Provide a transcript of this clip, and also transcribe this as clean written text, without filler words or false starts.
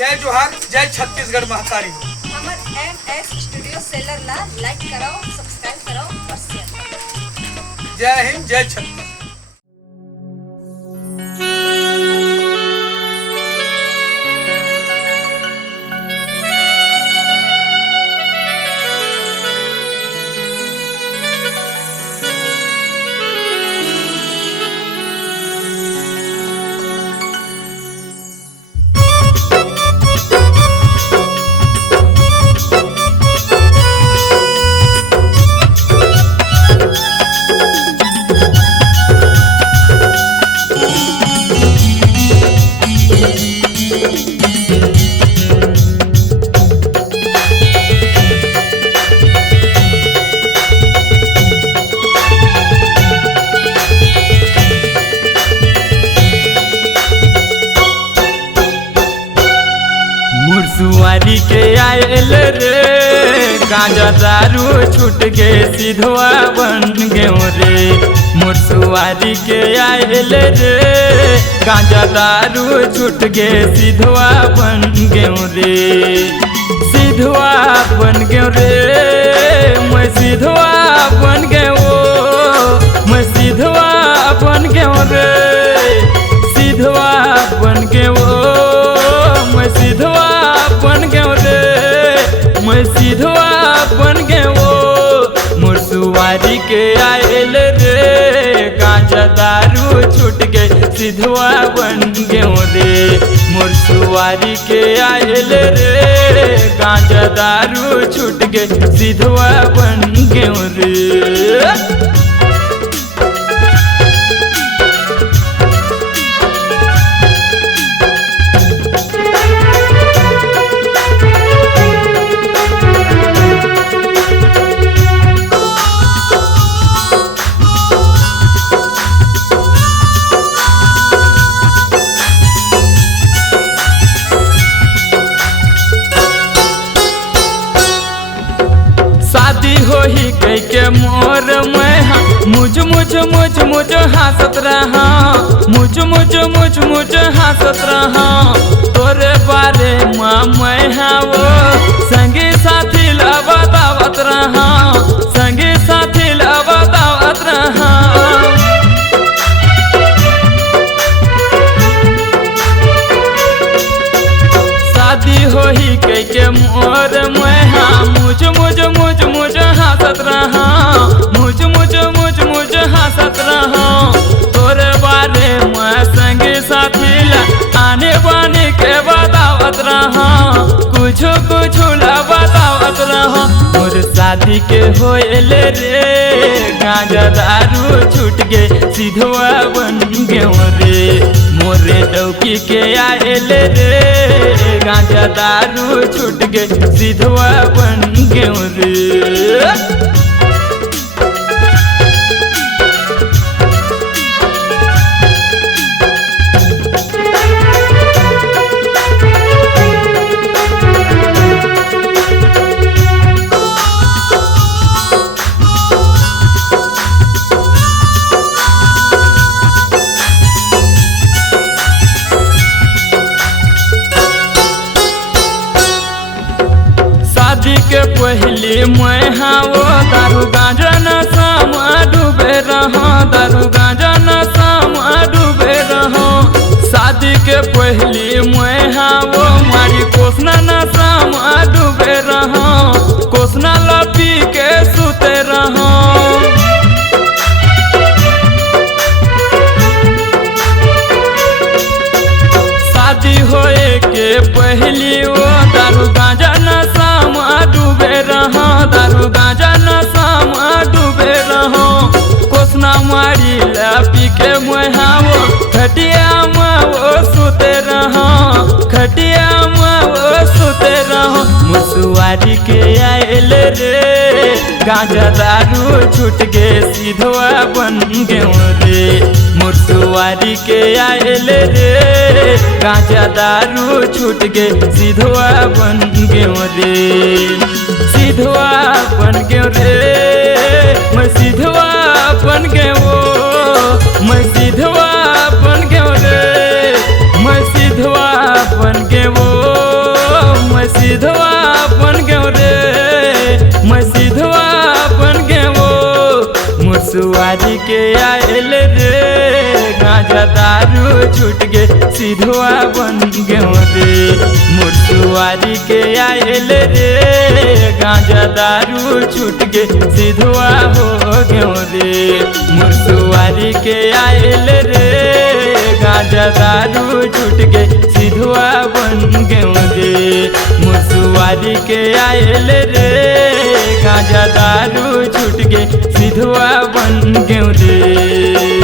जय जोहार, जय छत्तीसगढ़ महतारी। हमर MS स्टूडियो सेलर ला लाइक कराओ, सब्सक्राइब कराओ और शेयर करो। जय हिंद, जय छत्तीसगढ़। मुरसुआरी के आयल रे गांजा दारू छूट के सिधवा बन गयो रे। मुरसुआरी के आयल रे गांजा दारू छूट के सिधवा बन गयो रे। सिधवा बन गयो रे, मैं सिधवा बन गयो, मैं सिधवा बन गयो रे। सिधवा बन गयो, मैं सिधवा बन गयो रे, मैं सिधवा बन गयो। मुरसुआरी के आयल रे गांजा दारू छूट के सिधवा बन गयो रे। मुरसुआरी के आयल रे गांजा दारू छूट के सिधवा बन गयो रे। शादी हो ही कह के मोर मैं मुझ हंसत रहा, मुझ हंसत रहा। तोरे बारे मैं वो संगी साथी ला बतावत रहा, संगी साथी ला बतावत रहा। शादी हो ही कह के मोर मैं मुझ हंसत रहा, मुझ हंसत रहा। तोरे बारे मैं संगी साथी ला आने बाने के बतावत रहा, कुछ ला बतावत रहा। मोर शादी के होएल रे गांजा दारू छूट के सिधवा बन गयो रे। मोरे डौकी के आयल रे गांजा दारू छूट के सिधवा बन गयो रे। शादी के पहले मैं वो दारू गांजा नशा में डूबे रहा, दारू गांजा नशा में डूबे रहा। शादी के पहले मैं वो मारी कोसना नशा में डूबे रहा, कोसना लपी के सुते रहा। शादी होए के पहली वो दारू गांजा नशा में डूबे रहा, दारू गांजा नशा में डूबे रहा। कोसना मारी लापी के मुहा वो खटिया में वो सुते रहा, खटिया में वो सुते रहा। मुरसुआरी के आयल रे गांजा दारू छूट के सिधवा बन गयो रे। मुरसुआरी के आयल रे गांजा दारू छूट के सिधवा बन गयो रे। सिधवा बन गयो रे, मैं सिधवा बन गयो, मैं सिधवा बन गयो रे, मैं सिधवा बन गयो। गांजा दारू छूट गे सिधुआ बन गयो रे मुर्सुआरी के आयल रे गांजा दारू छूट गे सिधुआ हो गयो रे मुर्सुआरी के आयल रे गांजा दारू छूट गे सिधुआ बन गयो रे मुर्सुआरी के आयल रे गांजा दारू छूट गे सिधुआ बन गयो रे।